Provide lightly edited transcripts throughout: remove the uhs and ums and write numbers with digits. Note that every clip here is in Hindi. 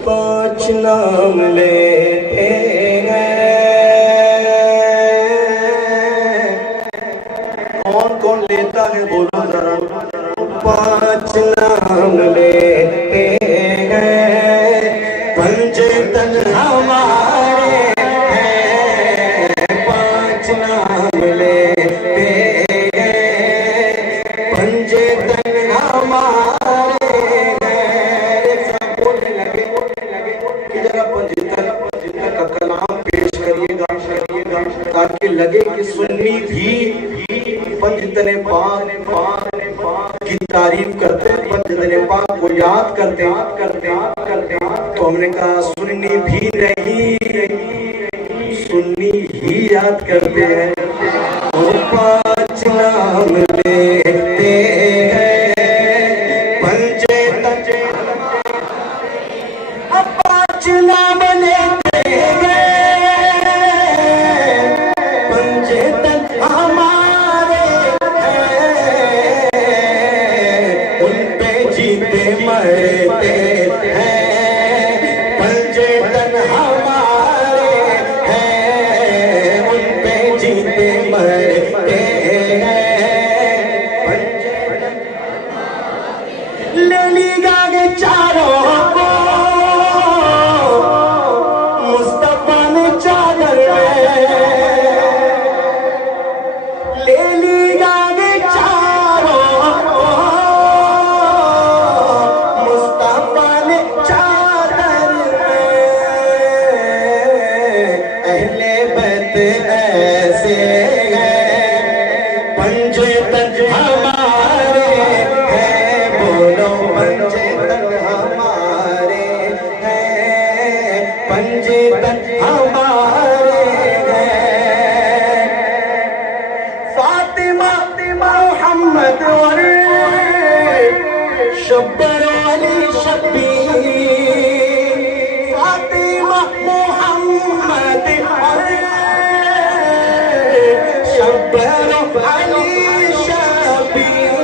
पांच नाम लेते हैं, कौन कौन लेता है बोलो जरा। पांच नाम लेते हैं, पंचतन हमारे हैं। पांच नाम लेते हैं, पंचतन हमारे हैं। सब बोलने लगे कि जरा पंचतन का कलाम पेश करिएगा ताकि लगे कि सुन्नी भी पंचतन पाक की तारीफ करते हैं, पंचतन पाक को याद करते हैं। तो हमने कहा सुन्नी भी नहीं, सुन्नी ही याद करते हैं। वो पांच नाम लेते हैं, पंचतन पांच नाम लेते हैं, पंचतन हमारे हैं। उन पे जीते मरते हैं, पंचतन हमारे हैं। उन पे जीते मरते हैं, पंचतन ले ली गागे चारों को मुस्तफा ने चादर में, ले ली गागे चारों को मुस्तफा ने चादर में। अहले बैत ऐसे हैं, पंचतन हमारे हैं। बोलो पंचतन हमारे हैं, पंचतन हमारे हैं। फातिमा मोहम्मद और शब्बर अली शब्बीर। फातिमा मोहम्मद और शब्बर अली शब्बीर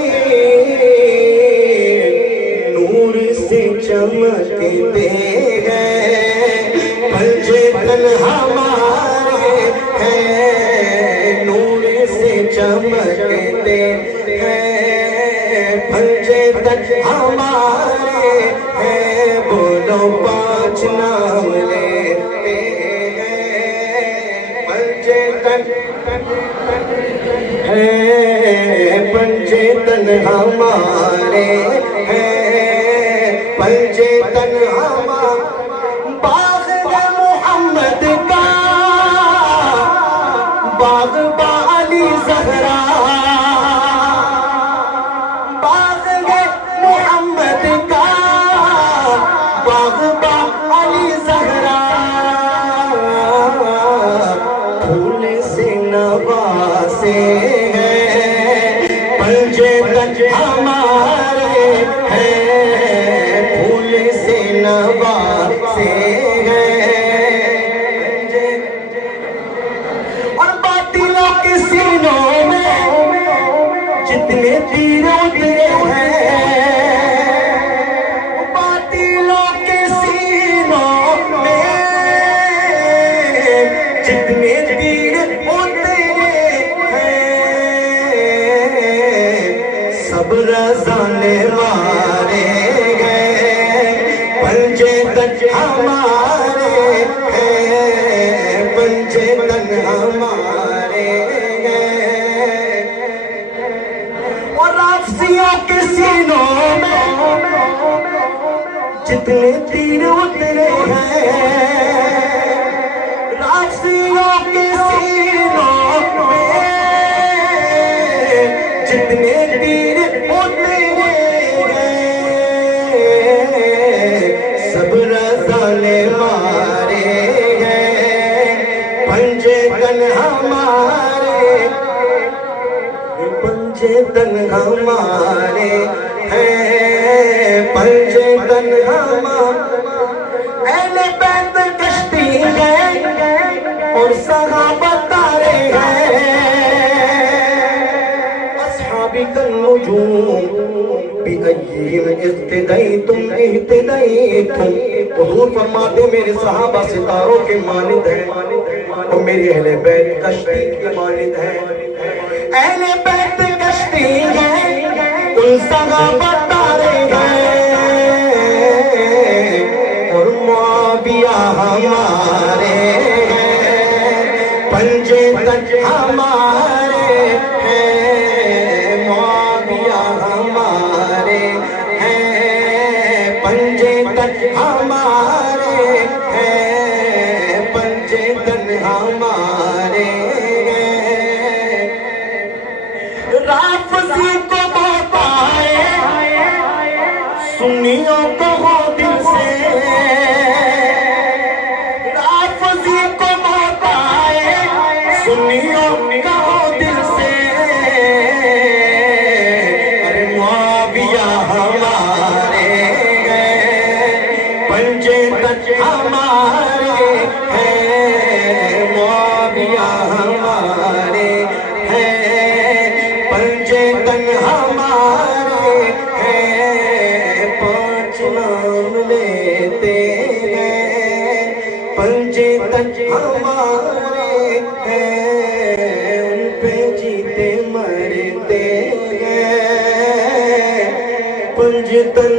नूर से चमकते हैं, पंचतन हमारे हैं। नूर से चमकते हैं, पंचतन हमारे हैं। बोलो पांच नाम लेते हैं, पंचतन है, पंचतन हमारे हैं। पंचतन हमारे बाग मोहम्मद का, बाग बाली ज़हरा। बाग मोहम्मद का, बाग बाली ज़हरा। फूल से नवासे हैं, पंचतन हमारे हैं। फूल से नवासे हैं, और बातिलों के सीनों में जितने तीर उतरे हैं। बातिलों के सीनों में जितने तीर उतरे हैं, सब रज़ा ने मारे हैं। पंचतन हमारे हैं, पंचतन हमारे हैं। और राफ़ियों के सीनों में जितने तीर उतरे हैं। राफ़ियों के सीनों में जितने तीर उतरे हैं, सब रज़ा ने मारे हैं। पंचतन हमारे, पंचतन हमारे हैं। पंचतन हमारे अहले बैत कश्ती है और सहाबा तारे हैं। बिहिम इख्तिदाई तुम इख्तिदाई तुम। हुजूर फरमाते मेरे सहाबा सितारों के मानिंद हैं और मेरे अहले बैत कश्ती के मानिंद हैं। अहले बैत कश्ती है उन सहाबा तारे हैं और मुआविया हमारे पंजे तक हमारे हैं। मुआविया हमारे हैं पंजे तक हमारे हैं। पंजे तक हमारे हैं। राफ़ज़ी को बताए सुन्नियों को हो दिल से। राफ़ज़ी को बताए सुन्नियों का हो दिल से। अरे मुआविया हमारे हैं पंजे तक हमारे हैं। मुआविया हमारे हैं पंजे तक हमारे हैं। पांच नाम लेते हैं पंजे तक हमारे हैं। उन पे जीते मरते हैं पंजे तक